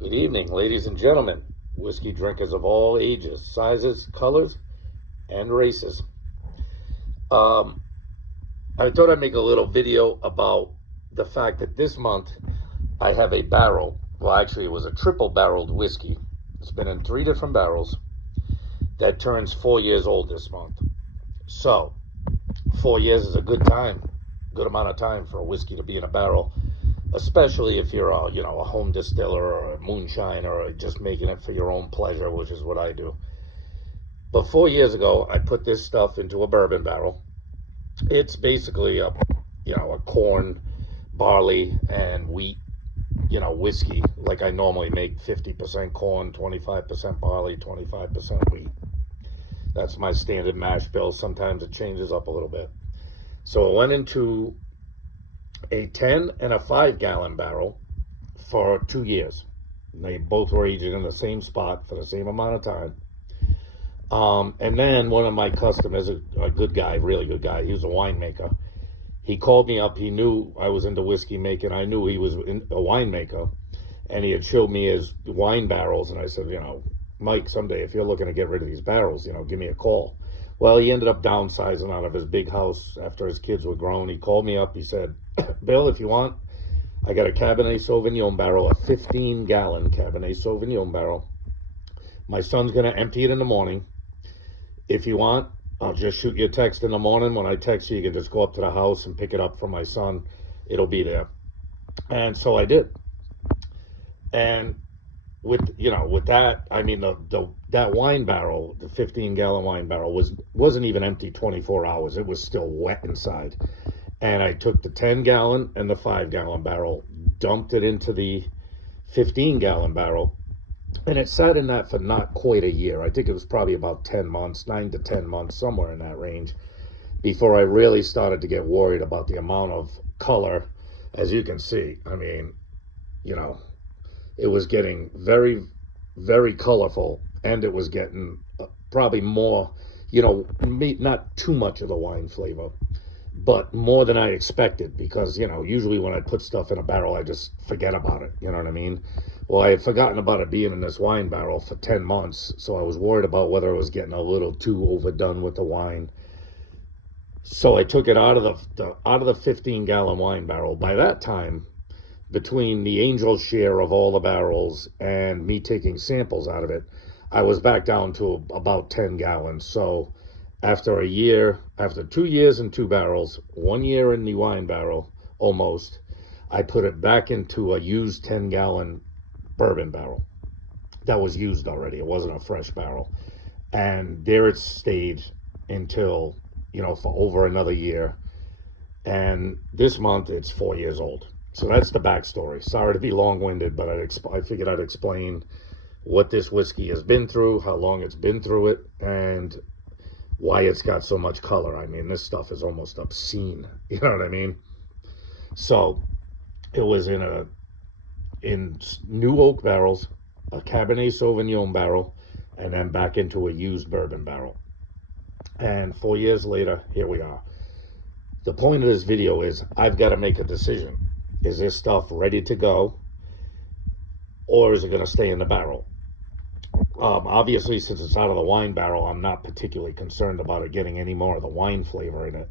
Good evening, ladies and gentlemen, whiskey drinkers of all ages, sizes, colors, and races. Um, I thought I'd make a little video about the fact that this month I have a barrel. Well, actually, it was a triple barreled whiskey. It's been in 3 different barrels that turns 4 years old this month. So, 4 years is a good amount of time for a whiskey to be in a barrel, especially if you're a home distiller or a moonshine or just making it for your own pleasure, which is what I do. But 4 years ago, I put this stuff into a bourbon barrel. It's basically a corn, barley, and wheat, whiskey. Like I normally make 50% corn, 25% barley, 25% wheat. That's my standard mash bill. Sometimes it changes up a little bit. So I went into a 10 and a 5 gallon barrel for 2 years. They both were aged in the same spot for the same amount of time. And then one of my customers, a good guy, really good guy, he was a winemaker. He called me up. He knew I was into whiskey making. I knew he was a winemaker. And he had showed me his wine barrels. And I said, Mike, someday if you're looking to get rid of these barrels, give me a call. Well, he ended up downsizing out of his big house after his kids were grown. He called me up. He said, Bill, if you want, I got a Cabernet Sauvignon barrel, a 15-gallon Cabernet Sauvignon barrel. My son's going to empty it in the morning. If you want, I'll just shoot you a text in the morning. When I text you, you can just go up to the house and pick it up from my son. It'll be there. And so I did. And with that, I mean, that wine barrel, the 15-gallon wine barrel wasn't even empty 24 hours. It was still wet inside. And I took the 10-gallon and the 5-gallon barrel, dumped it into the 15-gallon barrel, and it sat in that for not quite a year. I think it was probably about 10 months, 9 to 10 months, somewhere in that range, before I really started to get worried about the amount of color. As you can see, I mean, it was getting very, very colorful, and it was getting probably more, not too much of the wine flavor, but more than I expected, because, usually when I put stuff in a barrel, I just forget about it. You know what I mean? Well, I had forgotten about it being in this wine barrel for 10 months, so I was worried about whether it was getting a little too overdone with the wine. So I took it out of the 15-gallon wine barrel. By that time, between the Angel share of all the barrels and me taking samples out of it, I was back down to about 10 gallons. So after 2 years in 2 barrels, 1 year in the wine barrel, almost, I put it back into a used 10-gallon bourbon barrel that was used already. It wasn't a fresh barrel. And there it stayed until, for over another year. And this month it's 4 years old. So that's the backstory. Sorry to be long-winded, but I figured I'd explain what this whiskey has been through, how long it's been through it, and why it's got so much color. I mean, this stuff is almost obscene. You know what I mean? So it was in new oak barrels, a Cabernet Sauvignon barrel, and then back into a used bourbon barrel. And 4 years later, here we are. The point of this video is I've got to make a decision. Is this stuff ready to go, or is it going to stay in the barrel? Obviously, since it's out of the wine barrel, I'm not particularly concerned about it getting any more of the wine flavor in it.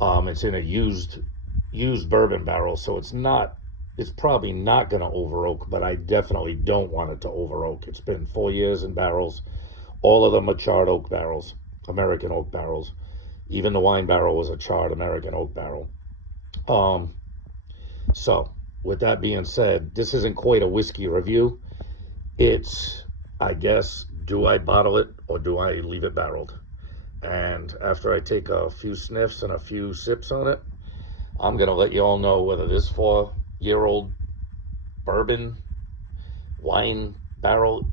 It's in a used bourbon barrel, so it's probably not going to over oak, but I definitely don't want it to over oak. It's been 4 years in barrels. All of them are charred oak barrels, American oak barrels. Even the wine barrel was a charred American oak barrel. So with that being said, this isn't quite a whiskey review. It's, I guess, do I bottle it or do I leave it barreled? And after I take a few sniffs and a few sips on it, I'm going to let you all know whether this 4-year-old bourbon wine barrel,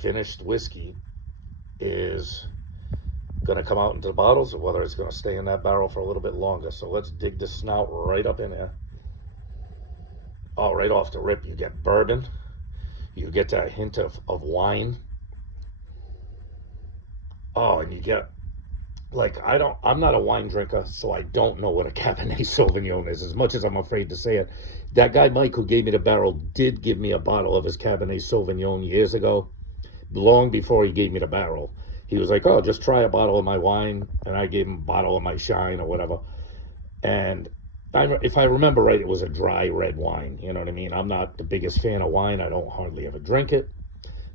finished whiskey is going to come out into the bottles, or whether it's going to stay in that barrel for a little bit longer. So let's dig the snout right up in there. Oh, right off the rip, you get bourbon. You get that hint of wine. Oh, and you get like, I'm not a wine drinker, so I don't know what a Cabernet Sauvignon is, as much as I'm afraid to say it. That guy, Mike, who gave me the barrel, did give me a bottle of his Cabernet Sauvignon years ago, long before he gave me the barrel. He was like, oh, just try a bottle of my wine, and I gave him a bottle of my Shine or whatever. And if I remember right, it was a dry red wine. You know what I mean? I'm not the biggest fan of wine. I don't hardly ever drink it,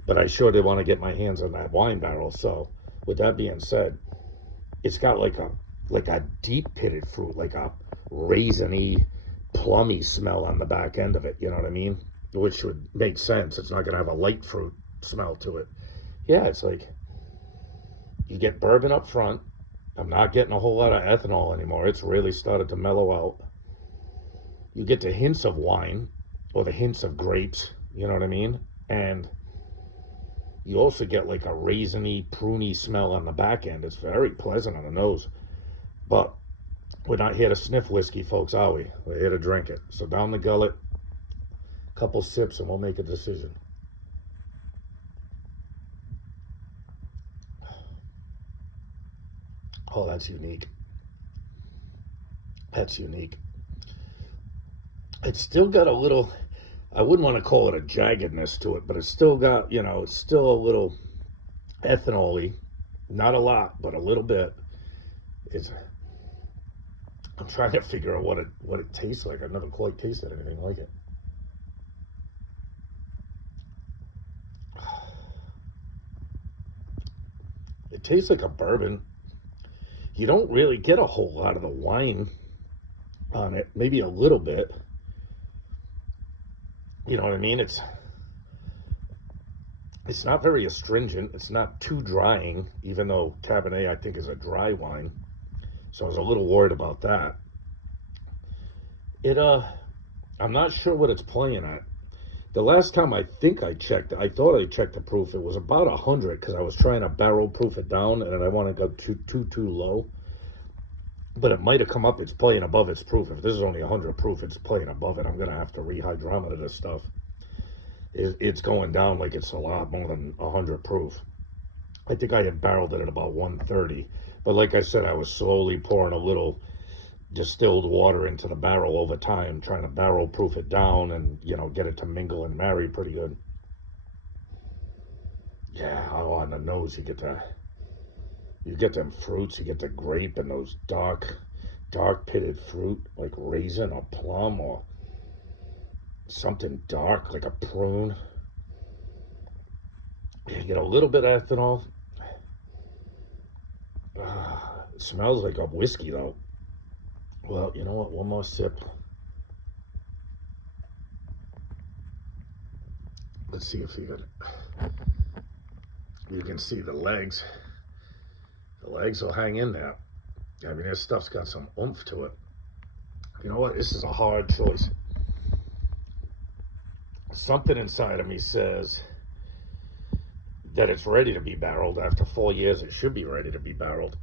but I sure did want to get my hands on that wine barrel. So, with that being said, it's got like a deep pitted fruit, like a raisiny, plummy smell on the back end of it. You know what I mean? Which would make sense. It's not gonna have a light fruit smell to it. Yeah, it's like you get bourbon up front. I'm not getting a whole lot of ethanol anymore. It's really started to mellow out. You get the hints of wine or the hints of grapes. You know what I mean? And you also get like a raisiny, pruny smell on the back end. It's very pleasant on the nose. But we're not here to sniff whiskey, folks, are we? We're here to drink it. So down the gullet, a couple sips, and we'll make a decision. Oh, that's unique. That's unique. It's still got a little, I wouldn't want to call it a jaggedness to it, but it's still got, it's still a little ethanol-y. Not a lot, but a little bit. It's, I'm trying to figure out what it tastes like. I've never quite tasted anything like it. It tastes like a bourbon. You don't really get a whole lot of the wine on it. Maybe a little bit. You know what I mean? It's not very astringent. It's not too drying, even though Cabernet, I think, is a dry wine. So I was a little worried about that. I'm not sure what it's playing at. The last time I think I checked, I thought I checked the proof. It was about 100 because I was trying to barrel proof it down, and I want to go too low. But it might have come up. It's playing above its proof. If this is only 100 proof, it's playing above it. I'm gonna have to rehydrometer this stuff. It's going down like it's a lot more than 100 proof. I think I had barreled it at about 130. But like I said, I was slowly pouring a little distilled water into the barrel over time, trying to barrel proof it down and, get it to mingle and marry pretty good. Yeah, oh, on the nose you get them fruits, you get the grape and those dark pitted fruit, like raisin or plum or something dark like a prune. You get a little bit of ethanol. It smells like a whiskey though. Well, you know what? One more sip. Let's see if you can see the legs. The legs will hang in there. I mean, this stuff's got some oomph to it. You know what? This is a hard choice. Something inside of me says that it's ready to be barreled. After 4 years, it should be ready to be barreled.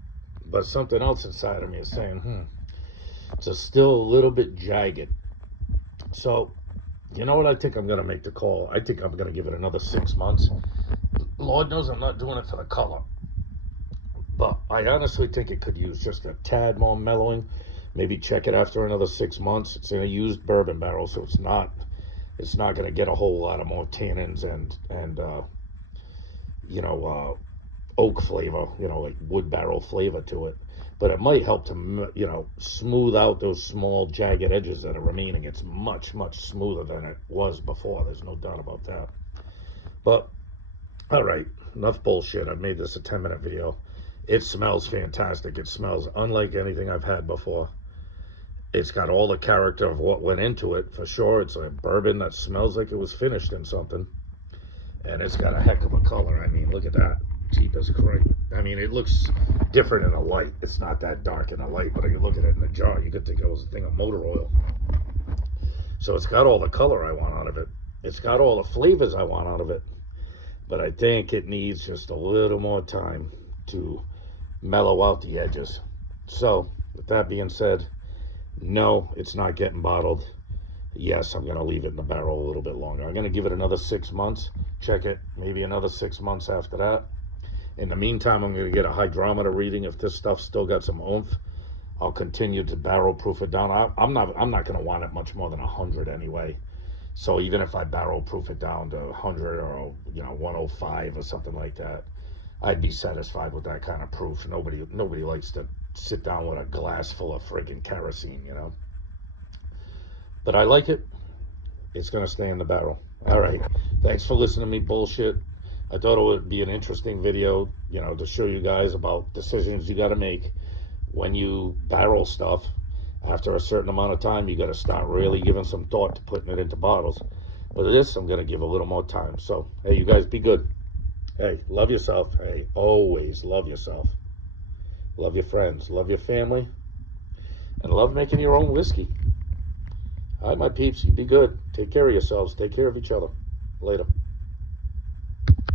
But something else inside of me is saying, it's still a little bit jagged. So, you know what? I think I'm going to make the call. I think I'm going to give it another 6 months. Lord knows I'm not doing it for the color. But I honestly think it could use just a tad more mellowing. Maybe check it after another 6 months. It's in a used bourbon barrel, so it's not going to get a whole lot of more tannins and oak flavor, like wood barrel flavor to it. But it might help to, smooth out those small jagged edges that are remaining. It's much, much smoother than it was before. There's no doubt about that. But, all right, enough bullshit. I've made this a 10-minute video. It smells fantastic. It smells unlike anything I've had before. It's got all the character of what went into it, for sure. It's a bourbon that smells like it was finished in something. And it's got a heck of a color. I mean, look at that. Jeepers Christ. I mean, it looks different in the light. It's not that dark in the light, but if you look at it in the jar, you could think it was a thing of motor oil. So it's got all the color I want out of it. It's got all the flavors I want out of it. But I think it needs just a little more time to mellow out the edges. So, with that being said, no, it's not getting bottled. Yes, I'm going to leave it in the barrel a little bit longer. I'm going to give it another 6 months. Check it, maybe another 6 months after that. In the meantime, I'm going to get a hydrometer reading. If this stuff's still got some oomph, I'll continue to barrel proof it down. I'm not going to want it much more than 100 anyway. So even if I barrel proof it down to 100 or 105 or something like that, I'd be satisfied with that kind of proof. Nobody likes to sit down with a glass full of friggin' kerosene, But I like it. It's going to stay in the barrel. All right. Thanks for listening to me bullshit. I thought it would be an interesting video, to show you guys about decisions you got to make when you barrel stuff. After a certain amount of time, you got to start really giving some thought to putting it into bottles. But this, I'm going to give a little more time. So, hey, you guys be good. Hey, love yourself. Hey, always love yourself. Love your friends. Love your family. And love making your own whiskey. All right, my peeps, you be good. Take care of yourselves. Take care of each other. Later.